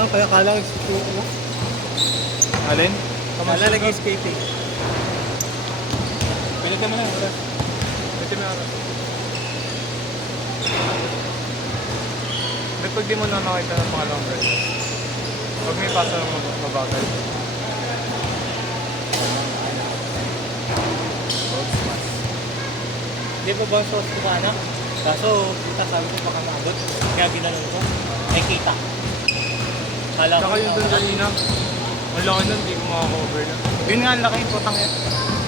lang, kaya kala ko si Alin? Kalalagay skating. Pinita mo na yung oras. Pinita mo yung oras. Ba't pag di mo na nakita ng pangalawang verse? Pag may pasa ng mabagal. Road smash. Hindi pa ba ang sauce ko anak? Kaso, kita sabi ko baka maabot. Kaya ginanong ko. Ay, kita. Kala ko. Saka yun doon kanina. Ang laki nun, hindi ko makakover na. Yun nga, ang laki yung putang yan.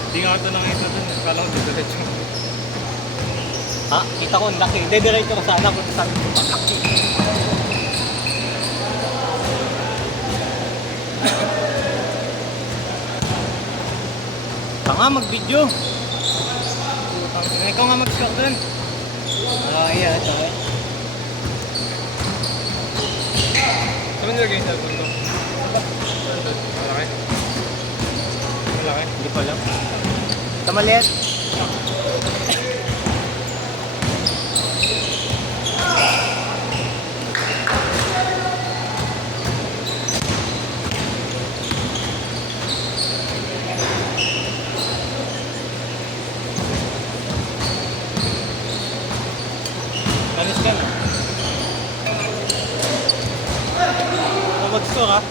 Hindi nga ito nakita doon. Kala ko dito diretso. Ha? Kita ko ang laki. Dediretso ko sana kung sabi ko ang laki. Tanga mag-video. Ikaw nga mag-shot doon. Iya, tsaka. Saan mo nilagay yung cellphone ko? Malaki? Malaki? Hindi ko alam. Tamalit. Alis ka na. Mag-store ha?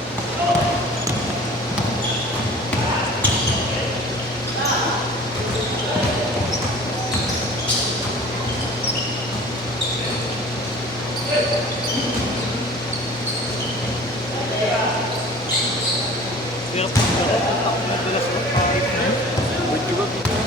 Hirap po ba? Tatak na bilas mo. Video ba? Video?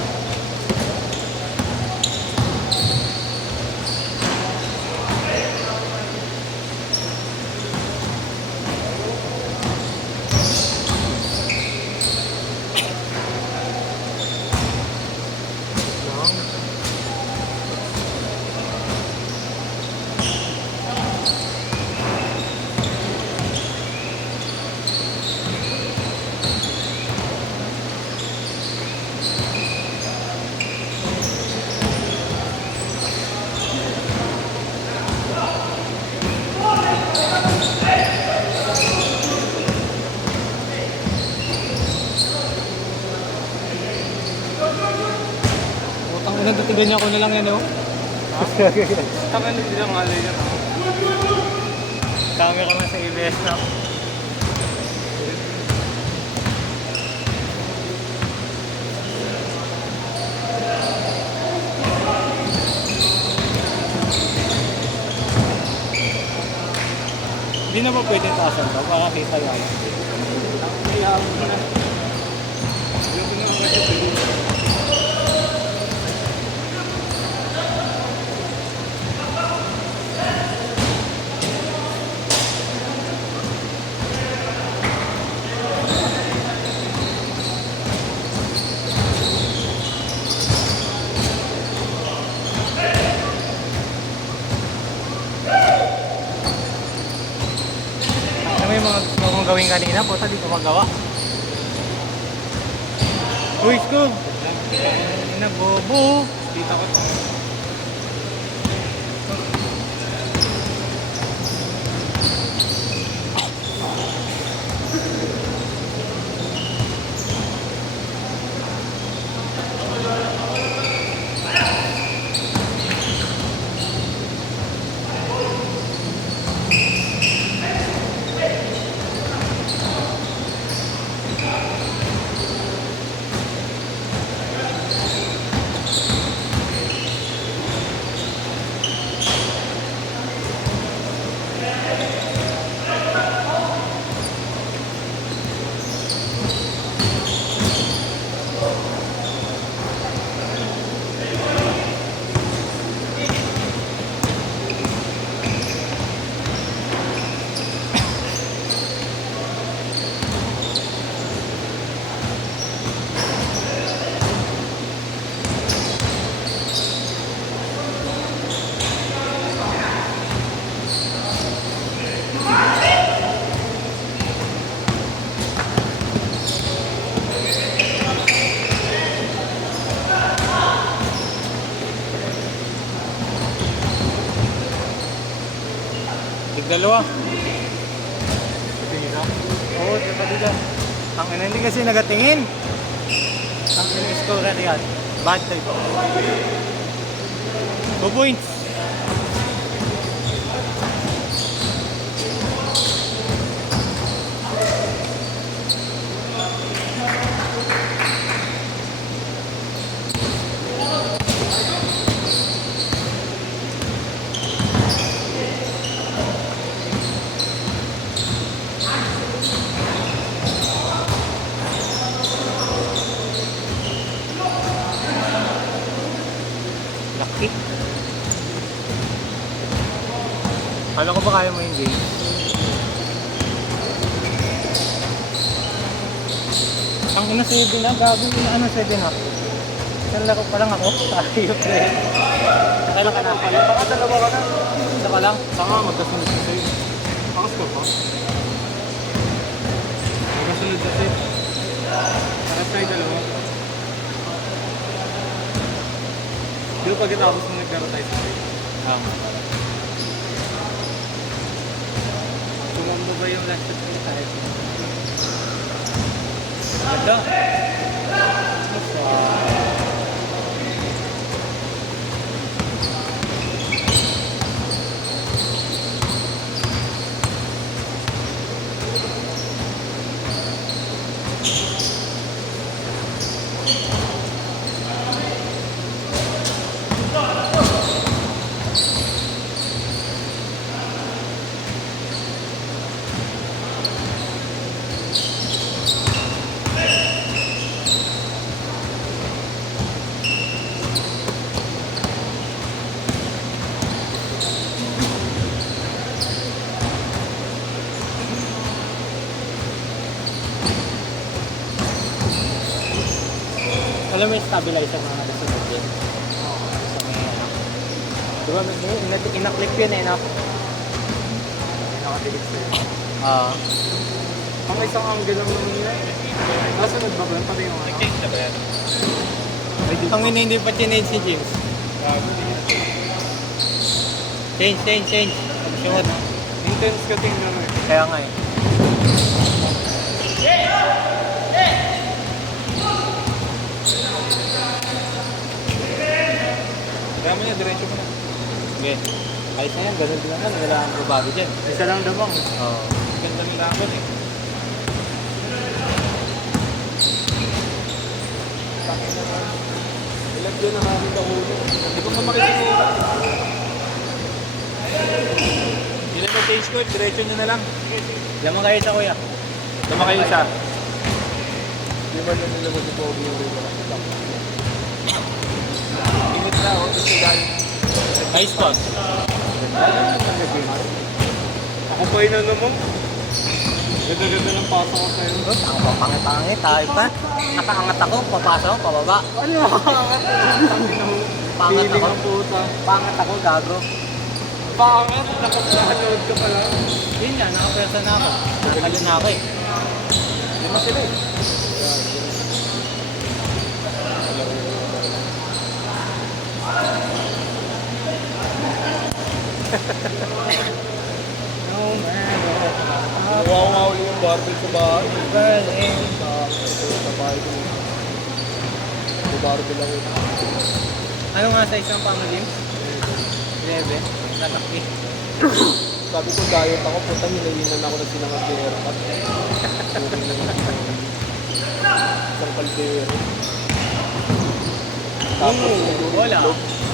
Utang ina, titigan ko na lang yan oh. Taka na hindi lang alay yan. Camera na sa ABS na. Hindi na ba pwede taasan to para kita yan? Ano yung mga gusto kong gawin kanina? Puta, di ko magawa. Uy, Scoob! Ina, bobo. Kita ko to. Dalawa. Oo, di ba dito? Ang ina, hindi kasi nagatingin. Ang ina scorer yan. Bad type. 2 points. Laki. Kala ko ba kaya mo yung game? Ang ina 7 na, gago yung ano 7 na. Isang laro pa lang ako. Ayop na yun. Nakala ka na pala. Baka dalawa ka na. Isa ka lang. Saka magkasunod sa sa'yo. Pakas ka pa. Magkasunod sa sa'yo. Pakas tayo dalawa. Di ba pagkatapos mo nagkaroon tayo sa sa'yo? Tumambo ba yung last shot ko tayo? Ganda. Alam mo yung stabilizer mga nasunog yun? Sa may ano. Diba ina-click yun eh, no? Nakatilig sa'yo. Oo. Ang isang angle lang naman yun. Nasunod ba ba? Pati yung ano? Nag-change na ba yan? Ang hindi pa chinage si James. Change. Pag-shot. Intense ka tingnan mo eh. Kaya nga eh. Kaya mo niya, diretso mo na. Okay. Ayos na yan, ganun din naman. Wala ang babago dyan. Isa lang damang. Oo. Ganda ng lakot eh. Ilag yun ang aking kahulo. Hindi ko pa makikita. Hindi na mag-change ko, diretso nyo na lang. Lamang kayo sa kuya. Tama kayo isa. Hindi ba na nila mag-pogi yung rin? Init na ako, kasi galing. Nice spot. Ako pa yun ano mo? Ganda-ganda ng pasok ko sa'yo. Ang papangit-pangit, tayo pa. Nakaangat ako, papasok ako, pababa. Ano yung makakangat? Pangat Feeling ako. ang puta. Pangat ako, gago. Pangat? Nakapanood ka pala. Yun nga, nakapwersa na ako. Nakalo na ako eh. Lima sila eh. No matter how Wow, wow, yung barbell sa bahay. burning. Sa bahay ko. Sa barbell lang yun. Ano nga sa isang pang James? 11. Tatakbi. Sabi ko diet ako, punta hinayinan ako na sinangag yung haircut. Isang kaldero. Tapos Wala.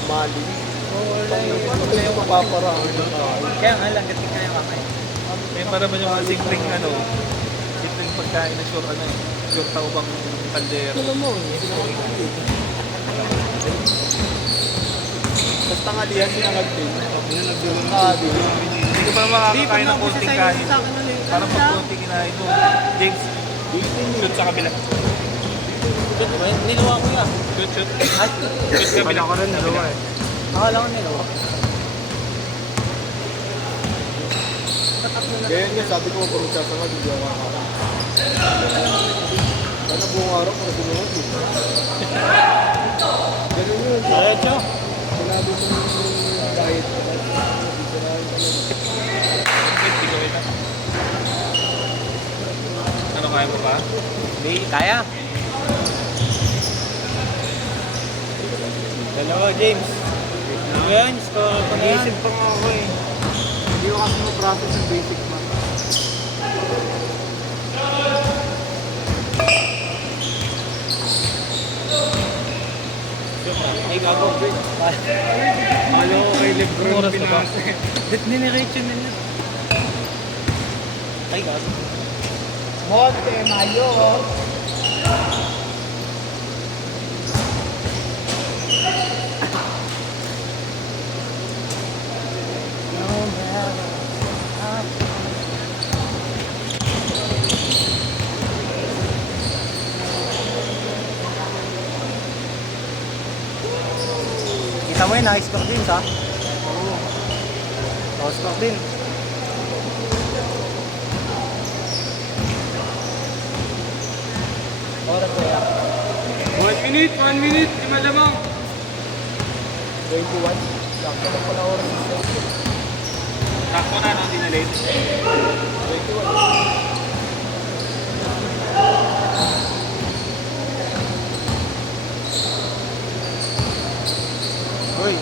mali. Wala yun. Ano yung mapaparaan ng tayo? Kaya nga lang, gating kaya kamay. May para ba yung mga simpleng simpleng pagkain na sure ano eh, sure tao bang kaldero. Ano mo eh, basta nga diyan sinangag din. Hindi ko pa makakakain ng konting kanin. Parang pag konting kinain mo. James, shoot sa kabila. Niluwa ko yan. Shoot. Ay, Shoot kabila. ko rin nalawa eh. akala ko niluwa. Kaya nga sabi ko kung magsasangag, hindi ako kakain. Sana buong araw para sinunod eh. Ganun yun. Diretso. Sinabi ko yung diet ko. Hindi ko rin. Kaya mo ba? Hindi, kaya. Dalawa, James. Yan, score ko na yan. Iisip pa nga ako eh. Hindi ko kasi mo-process yung basic math. Ay, gago. Malo ko kay Lebron Oras na ba? pinase. Dinirate yun nila. Ay, gago. Monte Mayo. Kita mo yun, na-score din sa? Oo. Na-score din. Oras ko yan. 1 minute, 1 minute. Di malamang. 21. Sakto na pala oras. Sakto na, no? Hindi na late. 21. Uy.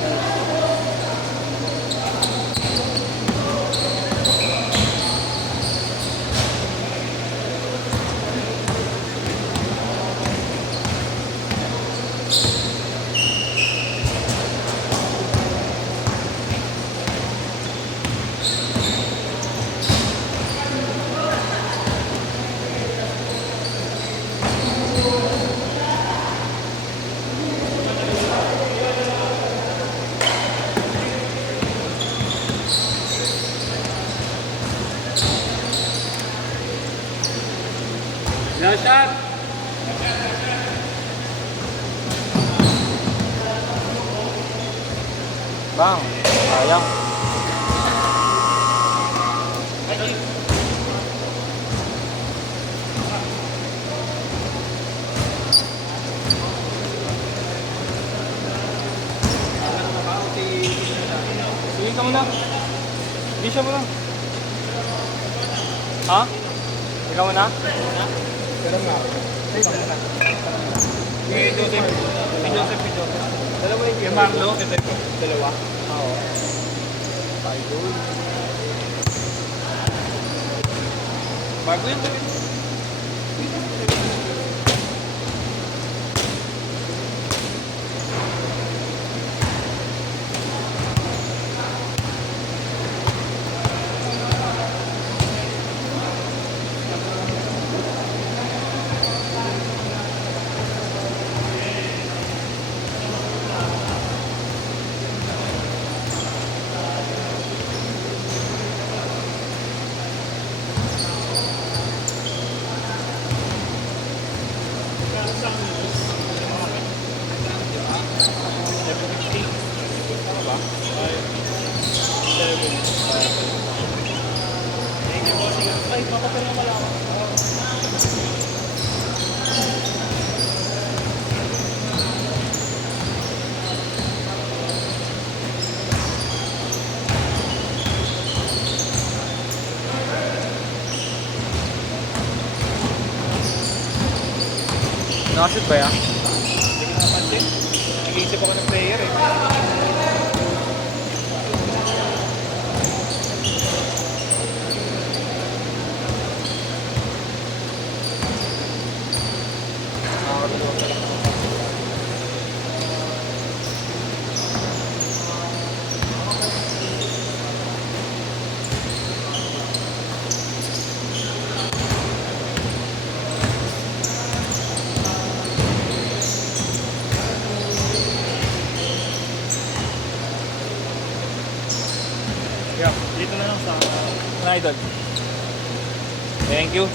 Last shot. Bang. Sayang. Sige ka muna. Hindi siya muna. Ha? Ikaw muna? Ganun nga. Kay Joseph. Kay Joseph, kay Joseph. Dalawa yung Kay Marlo, ito ito. Dalawa. Oo. Tayo doon. Bago yan, gawin mo. Nakashoot ba yan? Hindi ko napansin. Nag-iisip ako ng player eh. Yeah, dito na lang sa Idol. Thank you.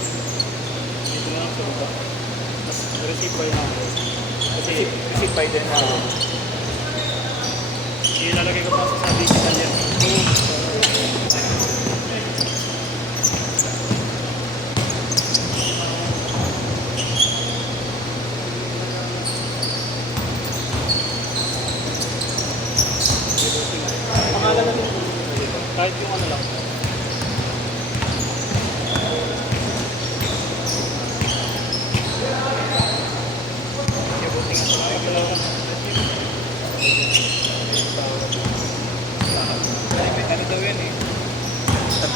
dito na lang sa baba. Mas receive pa yun ako. Kasi Receive by then na. ilalagay ko pa sa digital yan. Pangalan na rin. Kahit yung ano lang.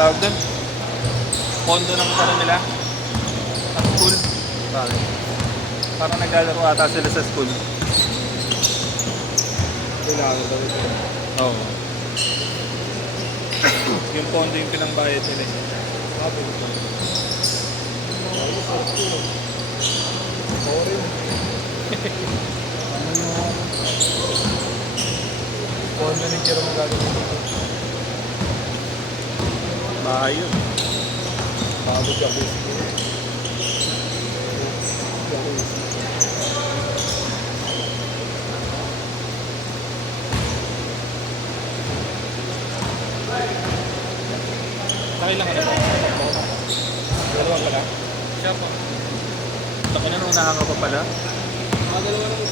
tawag doon? Pondo ng ano nila? Ang school. Bakit? Parang naglalaro ata sila sa school. Kailangan daw ito. Oo. Yung pondo yung pinangbayad nila. Sabi ko. Sorry. Ano yung... Kung ano yung tira mo gagawin dito? Bahay yun. Bago jacuzzi. Nakailangan na ba? Dalawa pala? Siya po. Saka na nung nakaka pa pala? Mga dalawa lang.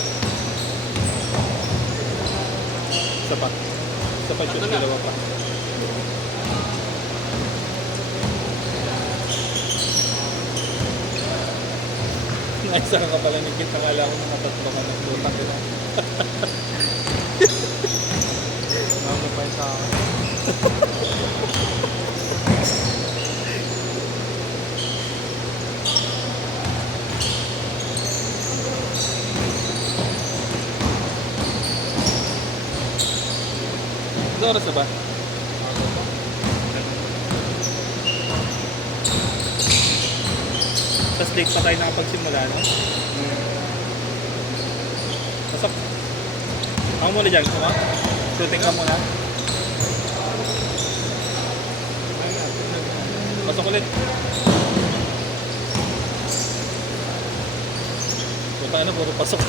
Sapat. Sapat yun, dalawa pa. Naisa ka pala ni Kit, nakala ko mga tatlo ka ng lutang nila. Ano pa yung sa akin? Ano oras na ba? Tapos late pa tayo nakapagsimula, no? Pasok. Ako muna dyan, kuma? Shooting ka muna. Pasok ulit. Punta na, puro pasok.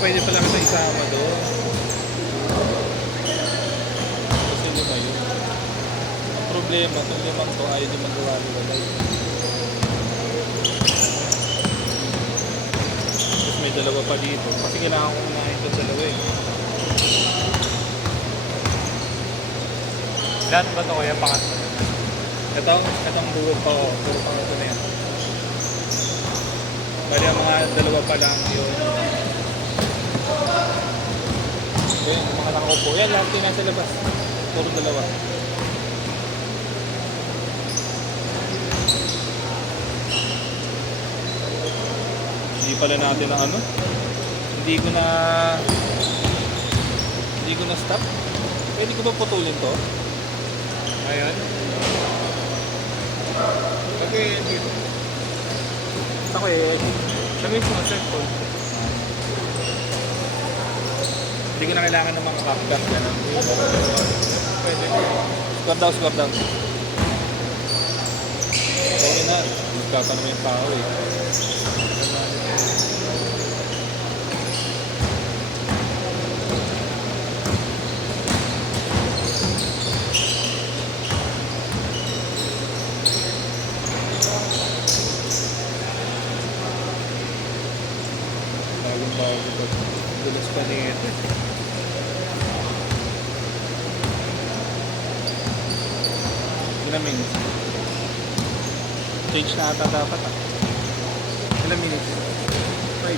Pwede pala kita isama doon. Kasi lima yun. Ang problema, itong limang to, ayaw din magwawali-walay. Tapos may dalawa pa dito. Kasi kailangan ko unahin itong dalawa eh. Lahat ba ito kuya? Pangatlo. Itong buwag pa ko. Puro pang ito na yan. Bali ang mga dalawa pa lang yun. Ayan, yung mga nakaupo. Yan, lahat yung nasa labas. Puro dalawa. Hindi pala natin na ano. Hindi ko na stop. Pwede ko ba putulin to? Ayan. Okay, dito. Ako eh. Siya mismo, circle. Hindi ko na kailangan ng mga cactus na lang. Pwede. Square down, square down. Okay na. Magkatanong yung tao eh. Bagong-bago ito. Dulas pa nito. Ilang minutes? Change na ata dapat ah. Ilang minutes? 5.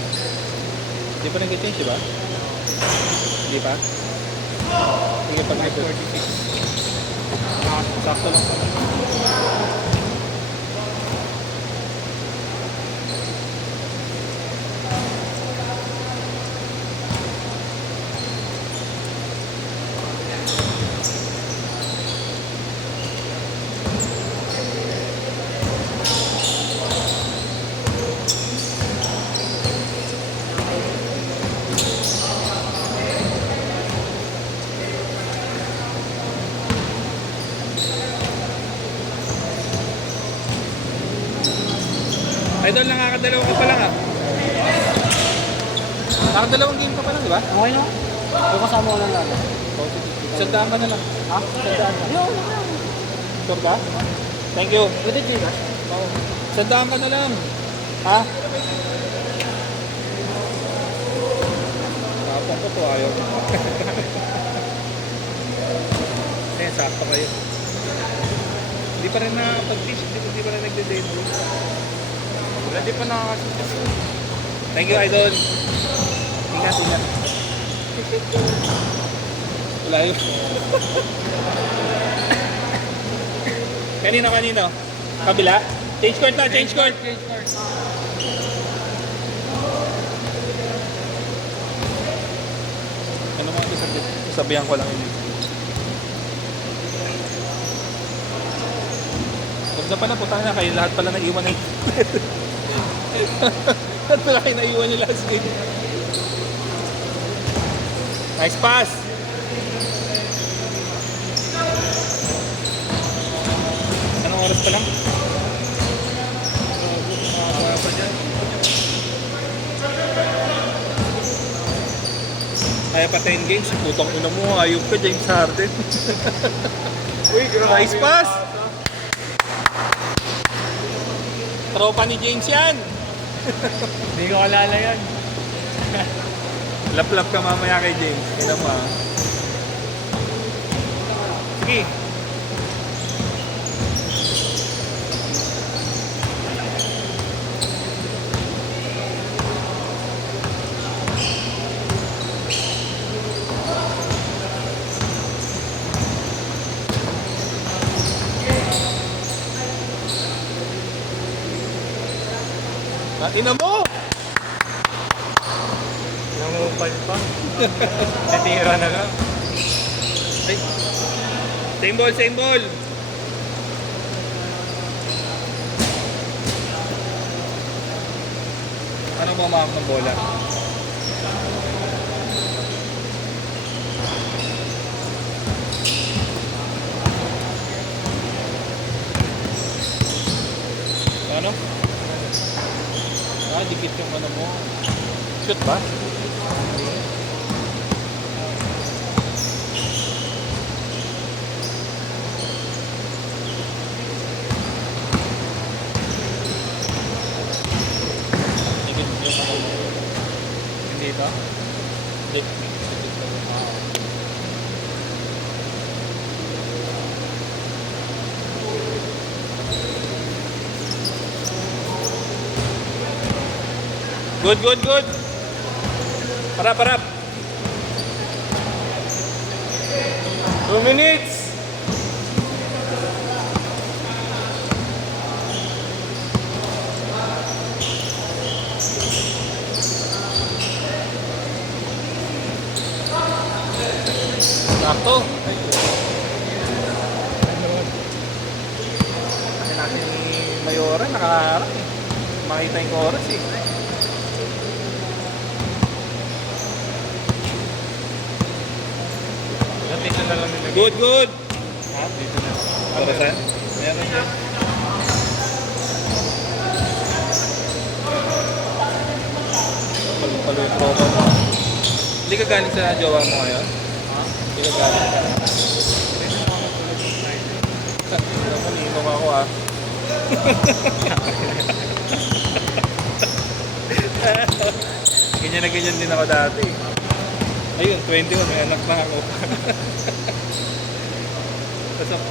Hindi pa nag-change diba? Hindi pa? Sige pag nag-46. Sakto lang pala. Idol, nakakadalawa ka pa lang ah. Nakakadalawang game ka pa lang, di ba? Okay no? Ay, kasama ko lang lalo. Sandaan ka na lang. Ha? Sandaan na. Yun, Sure ka? Thank you. pwede Gcash? Oo. Sandaan ka na lang. Ha? Tapang ko to, ayaw. Eh, sakto kayo. Hindi pa rin nakapag-fish. Hindi pa rin nagde-demo. Wala, di pa nakakasutas. Thank you, Idol. Ingat, ingat. Wala yun. Kanino? Kabila? Change court na, change court. Ano mga ito sabihin? Sabihan ko lang yun. Huwag na pala, putahin na kayo. Lahat pala naiwan na yun. Lahat pala kayo naiwan yung last game. Nice pass! Anong oras pa lang? Makakuha pa dyan. Kaya pa 10 games, putang ina mo, ayop ka James Harden. Uy, grabe. Nice pass! Tropa ni James yan! Hindi ko alala yan. Lap-lap ka mamaya kay James. Tignan mo ah. Sige. Ina mo! Nangupal pa. Natira na lang. Ay. Same ball, same ball. Anong mamahak ng bola? Ano? Ah, dikit yung ano mo. Shoot ba? Dikit yung ano mo. Hindi ito? Dikit lang. Good, good, good. Harap, harap. 2 minutes! Sakto. Kasi natin ni Mayora, nakaharap eh. Makita yung oras eh. Dito na lang nilagay. Good, good. Ha? Dito na. Para saan? Meron dyan. Palo yung tropa mo. Hindi ka galing sa jowa mo ngayon? Ha? Hindi ka galing ka. Maninong ako ah. Ganyan na ganyan din ako dati. Ayun, 21, may anak na ako. Pasok.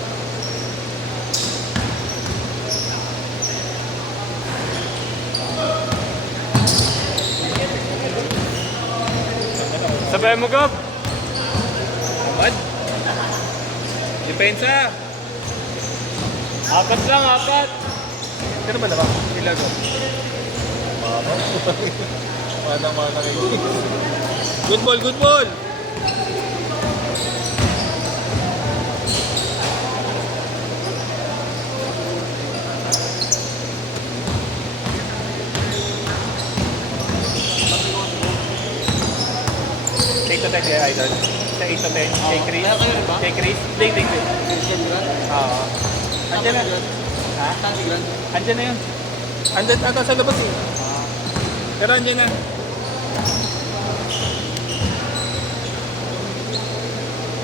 Sabay mo, Gab! Amad. Depensa. Apat lang, apat! Pero ba naman? Ilago. Mana kayo. Good ball, good ball. Take to 10 kaya idol. Sa 8 to 10. Kay Chris. Kay Chris. Ding. Oo. Andyan na. Ha? Andyan na yun. Andyan ata sa labas eh. Pero andyan na.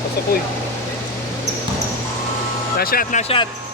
Pasapoy. Last shot, last shot.